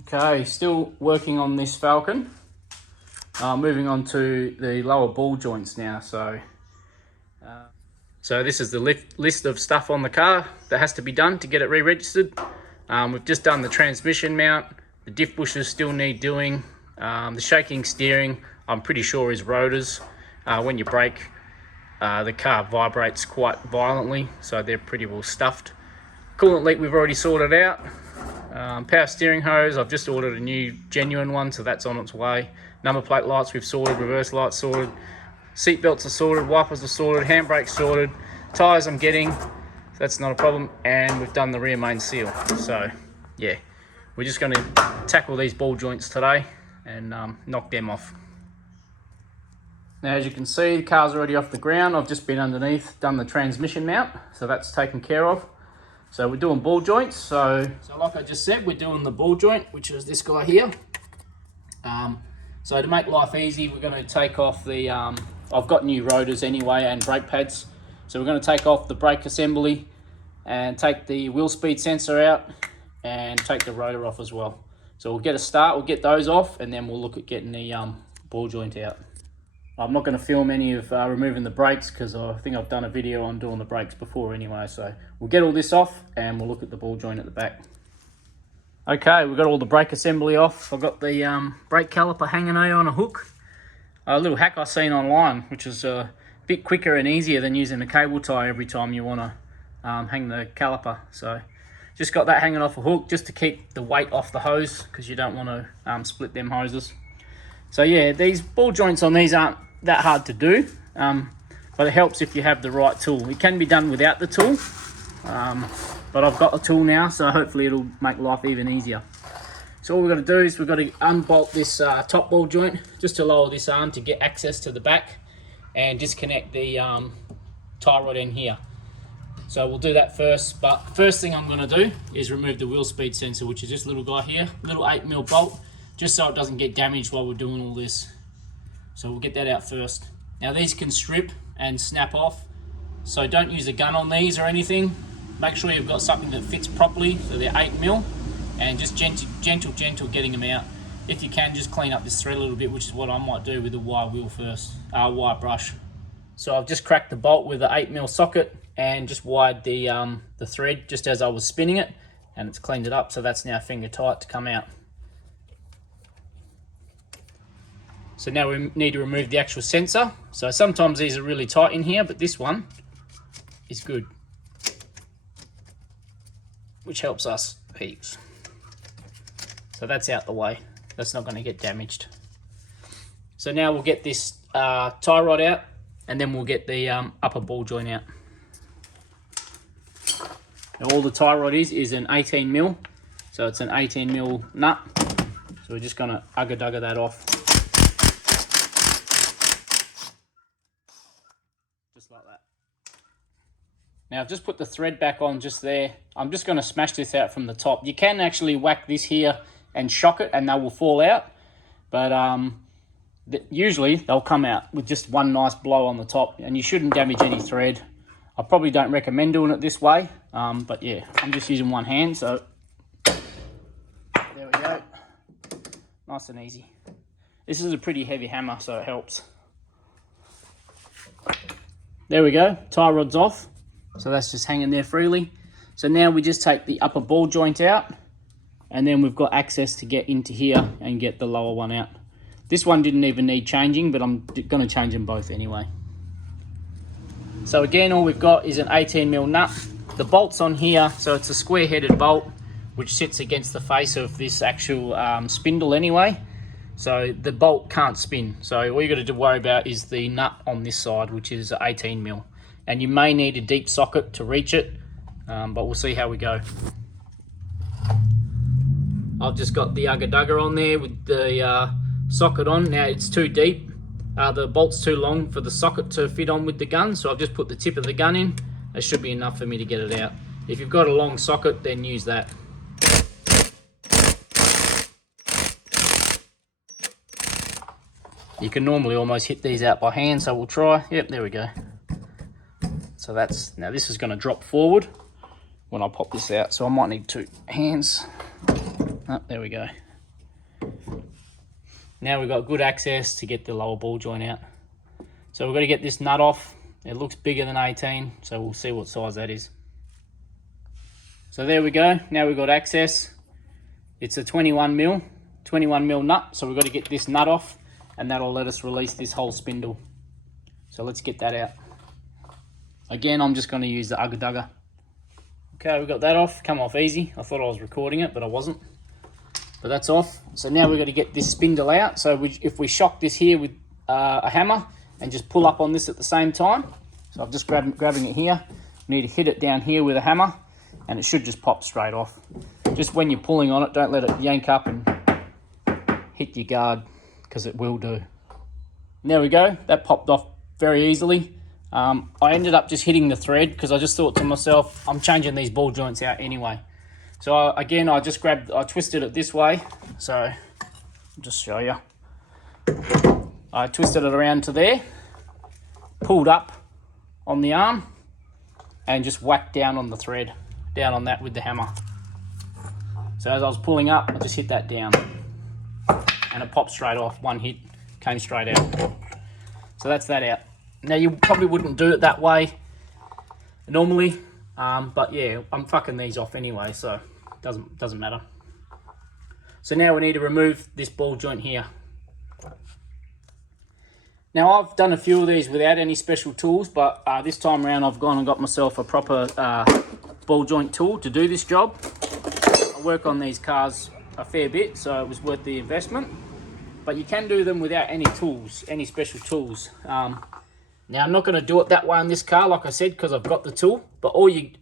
Okay, still working on this Falcon. Moving on to the lower ball joints now. So this is the list of stuff on the car that has to be done to get it re-registered. We've just done the transmission mount. The diff bushes still need doing. The shaking steering, I'm pretty sure, is rotors. When you brake, the car vibrates quite violently, so they're pretty well stuffed. Coolant leak we've already sorted out. Power steering hose, I've just ordered a new genuine one, so that's on its way. Number plate lights we've sorted, reverse lights sorted. Seat belts are sorted, wipers are sorted, handbrakes sorted. Tyres I'm getting, so that's not a problem. And we've done the rear main seal. So yeah, we're just going to tackle these ball joints today and knock them off. Now, as you can see, the car's already off the ground. I've just been underneath, done the transmission mount, so that's taken care of. So we're doing ball joints. So like I just said, we're doing the ball joint, which is this guy here. So to make life easy, we're going to take off the, I've got new rotors anyway and brake pads. So we're going to take off the brake assembly and take the wheel speed sensor out and take the rotor off as well. So we'll get a start, we'll get those off, and then we'll look at getting the ball joint out. I'm not going to film any of removing the brakes because I think I've done a video on doing the brakes before anyway. So we'll get all this off and we'll look at the ball joint at the back. Okay, we've got all the brake assembly off. I've got the brake caliper hanging on a hook. A little hack I've seen online, which is a bit quicker and easier than using a cable tie every time you want to hang the caliper. So just got that hanging off a hook just to keep the weight off the hose because you don't want to split them hoses. So yeah, these ball joints on these aren't that hard to do, but it helps if you have the right tool. It can be done without the tool, but I've got the tool now, so hopefully it'll make life even easier. So all we've got to do is we've got to unbolt this top ball joint just to lower this arm to get access to the back and disconnect the tie rod in here. So we'll do that first, but first thing I'm going to do is remove the wheel speed sensor, which is this little guy here, little 8mm bolt, just so it doesn't get damaged while we're doing all this. So we'll get that out first. Now these can strip and snap off, so don't use a gun on these or anything. Make sure you've got something that fits properly, so they're 8mm, and just gentle getting them out. If you can, just clean up this thread a little bit, which is what I might do with the wire wheel first, wire brush. So I've just cracked the bolt with the 8mm socket and just wired the thread just as I was spinning it, and it's cleaned it up, so that's now finger tight to come out. So now we need to remove the actual sensor. So sometimes these are really tight in here, but this one is good, which helps us heaps. So that's out the way. That's not going to get damaged. So now we'll get this tie rod out, and then we'll get the upper ball joint out. Now all the tie rod is an 18mm, so it's an 18mm nut. So we're just going to ugga-dugga that off. Just like that. Now I've just put the thread back on just there. I'm just going to smash this out from the top. You can actually whack this here and shock it and they will fall out, but usually they'll come out with just one nice blow on the top, and you shouldn't damage any thread. I probably don't recommend doing it this way, but yeah, I'm just using one hand, so there we go. Nice and easy. This is a pretty heavy hammer, so it helps. There we go, tie rod's off. So that's just hanging there freely. So now we just take the upper ball joint out, and then we've got access to get into here and get the lower one out. This one didn't even need changing, but I'm going to change them both anyway. So again, all we've got is an 18mm nut. The bolt's on here, so it's a square-headed bolt which sits against the face of this actual spindle anyway. So the bolt can't spin. So all you got to worry about is the nut on this side, which is 18mm. And you may need a deep socket to reach it, but we'll see how we go. I've just got the ugga-dugga on there with the socket on. Now it's too deep. The bolt's too long for the socket to fit on with the gun, so I've just put the tip of the gun in. That should be enough for me to get it out. If you've got a long socket, then use that. You can normally almost hit these out by hand, so we'll try. Yep, there we go. So that's, now this is going to drop forward when I pop this out, so I might need two hands. Oh, there we go. Now we've got good access to get the lower ball joint out. So we've got to get this nut off. It looks bigger than 18, so we'll see what size that is. So there we go. Now we've got access. It's a 21 mil nut, so we've got to get this nut off, and that'll let us release this whole spindle. So let's get that out. Again, I'm just going to use the Ugga Dugger. Okay, we got that off. Come off easy. I thought I was recording it, but I wasn't. But that's off. So now we've got to get this spindle out. So if we shock this here with a hammer and just pull up on this at the same time. So I'm just grabbing it here. You need to hit it down here with a hammer, and it should just pop straight off. Just when you're pulling on it, don't let it yank up and hit your guard, because it will do. And there we go. That popped off very easily. I ended up just hitting the thread because I just thought to myself, I'm changing these ball joints out anyway. So again, I twisted it this way. So I'll just show you. I twisted it around to there, pulled up on the arm, and just whacked down on the thread, down on that with the hammer. So as I was pulling up, I just hit that down, and it popped straight off. One hit, came straight out. So that's that out. Now you probably wouldn't do it that way normally, but yeah, I'm fucking these off anyway, so it doesn't matter. So now we need to remove this ball joint here. Now I've done a few of these without any special tools, but this time around I've gone and got myself a proper ball joint tool to do this job. I work on these cars a fair bit, so it was worth the investment. But you can do them without any tools, any special tools. Now I'm not going to do it that way on this car, like I said, because I've got the tool. But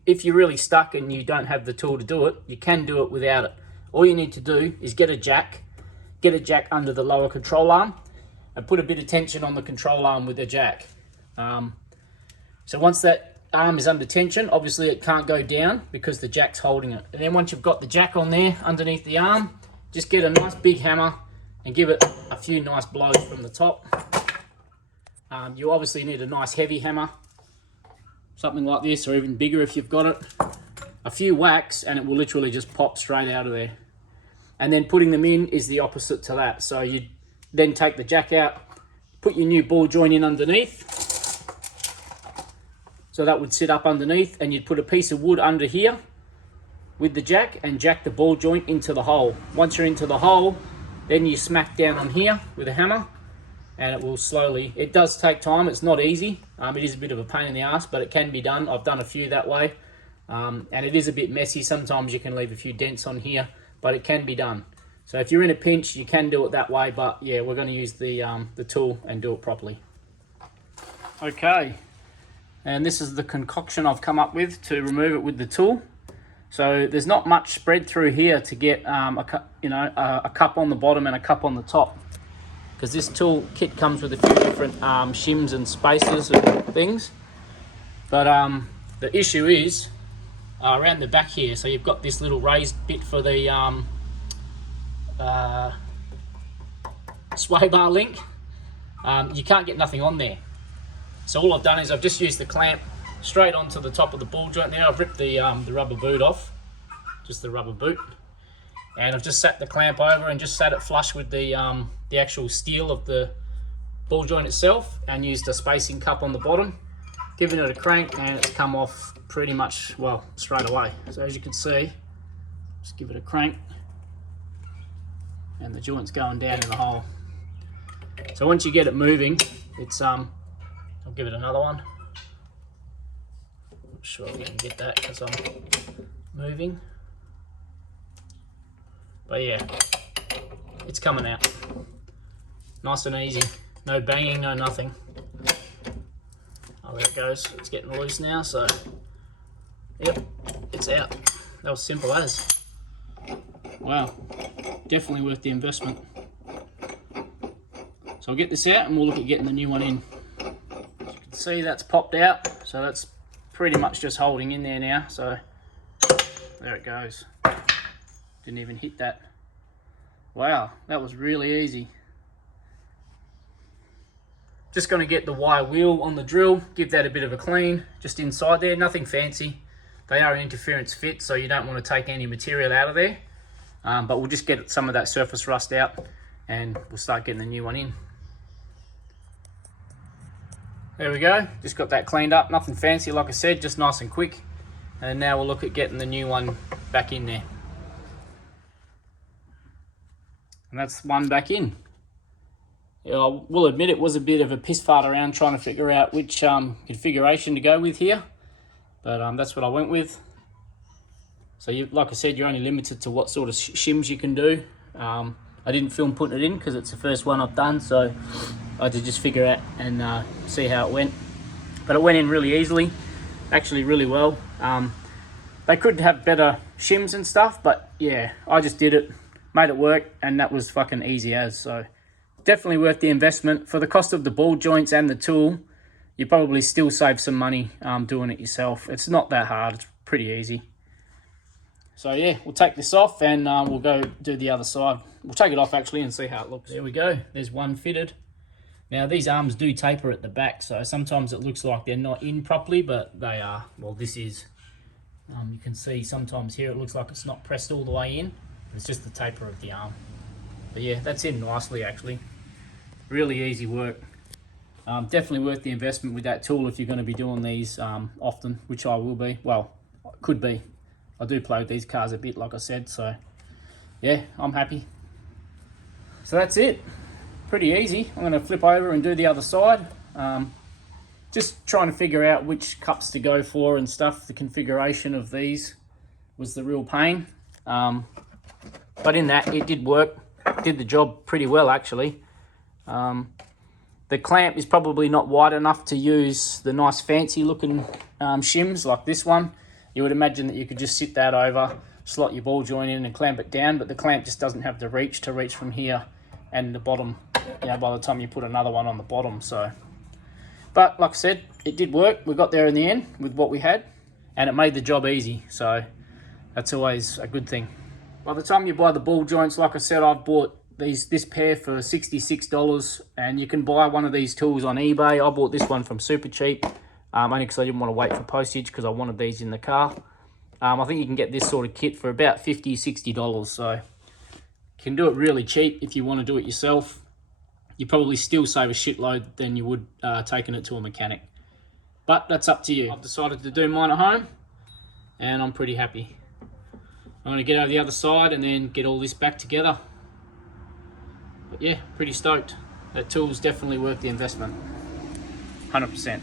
if you're really stuck and you don't have the tool to do it, you can do it without it. All you need to do is get a jack under the lower control arm, and put a bit of tension on the control arm with the jack. So once that arm is under tension, obviously it can't go down because the jack's holding it. And then once you've got the jack on there underneath the arm, just get a nice big hammer and give it a few nice blows from the top. You obviously need a nice heavy hammer, something like this, or even bigger if you've got it. A few whacks and it will literally just pop straight out of there. And then putting them in is the opposite to that. So you then take the jack out, put your new ball joint in underneath. So that would sit up underneath, and you'd put a piece of wood under here with the jack and jack the ball joint into the hole. Once you're into the hole, then you smack down on here with a hammer, and it will slowly, it does take time, it's not easy. It is a bit of a pain in the ass, but it can be done. I've done a few that way, and it is a bit messy. Sometimes you can leave a few dents on here, but it can be done. So if you're in a pinch, you can do it that way, but yeah, we're going to use the tool and do it properly. Okay, and this is the concoction I've come up with to remove it with the tool. So there's not much spread through here to get a cup on the bottom and a cup on the top, because this tool kit comes with a few different shims and spacers and things. But the issue is around the back here. So you've got this little raised bit for the sway bar link. You can't get nothing on there. So all I've done is I've just used the clamp straight onto the top of the ball joint there. I've ripped the rubber boot off, just the rubber boot, and I've just sat the clamp over and just sat it flush with the actual steel of the ball joint itself, and used a spacing cup on the bottom, giving it a crank, and it's come off pretty much, well, straight away. So as you can see, just give it a crank, and the joint's going down in the hole. So once you get it moving, it's I'll give it another one. Not sure we can get that because I'm moving, but yeah, it's coming out nice and easy, no banging, no nothing. Oh, there it goes, it's getting loose now. So yep, it's out. That was simple as. Wow, definitely worth the investment. So I'll get this out and we'll look at getting the new one in. As you can see, that's popped out, so that's pretty much just holding in there now. So there it goes. Didn't even hit that. Wow, that was really easy. Just going to get the wire wheel on the drill, give that a bit of a clean, just inside there, nothing fancy. They are interference fit, so you don't want to take any material out of there. But we'll just get some of that surface rust out, and we'll start getting the new one in. There we go, just got that cleaned up, nothing fancy like I said, just nice and quick. And now we'll look at getting the new one back in there. And that's one back in. I will admit it was a bit of a piss fart around trying to figure out which configuration to go with here, but that's what I went with. So like I said, you're only limited to what sort of shims you can do. I didn't film putting it in because it's the first one I've done, so I had to just figure out and see how it went. But it went in really easily, actually really well. They could have better shims and stuff, but yeah, I just did it, made it work, and that was fucking easy as. So definitely worth the investment. For the cost of the ball joints and the tool, you probably still save some money doing it yourself. It's not that hard, it's pretty easy. So yeah, we'll take this off and we'll go do the other side. We'll take it off actually and see how it looks. There we go, there's one fitted. Now these arms do taper at the back, so sometimes it looks like they're not in properly, but they are. Well, this is. You can see sometimes here it looks like it's not pressed all the way in. It's just the taper of the arm. But yeah, that's in nicely actually. Really easy work. Definitely worth the investment with that tool if you're going to be doing these often, which I will be. Well, could be. I do play with these cars a bit, like I said, so yeah, I'm happy. So that's it. Pretty easy. I'm going to flip over and do the other side. Just trying to figure out which cups to go for and stuff. The configuration of these was the real pain. But in that, it did work. Did the job pretty well, actually. The clamp is probably not wide enough to use the nice fancy looking shims like this one. You would imagine that you could just sit that over, slot your ball joint in and clamp it down, but the clamp just doesn't have the reach to reach from here and the bottom, you know, by the time you put another one on the bottom. So, but like I said, it did work. We got there in the end with what we had, and it made the job easy. So that's always a good thing. By the time you buy the ball joints, like I said, I've bought this pair for $66, and you can buy one of these tools on eBay. I bought this one from super cheap, only because I didn't want to wait for postage because I wanted these in the car. I think you can get this sort of kit for about $50, $60, so you can do it really cheap if you want to do it yourself. You probably still save a shitload than you would taking it to a mechanic. But that's up to you. I've decided to do mine at home, and I'm pretty happy. I'm going to get over the other side and then get all this back together. But yeah, pretty stoked. That tool's definitely worth the investment. 100%.